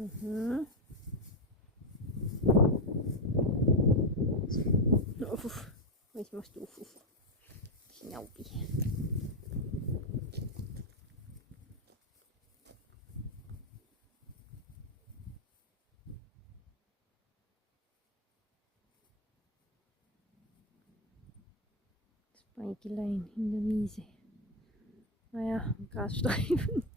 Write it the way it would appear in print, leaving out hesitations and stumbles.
Mhm. Uff. Jetzt machst du uff. Schnaubi. Das Beigelein in der Wiese. Naja, Grasstreifen.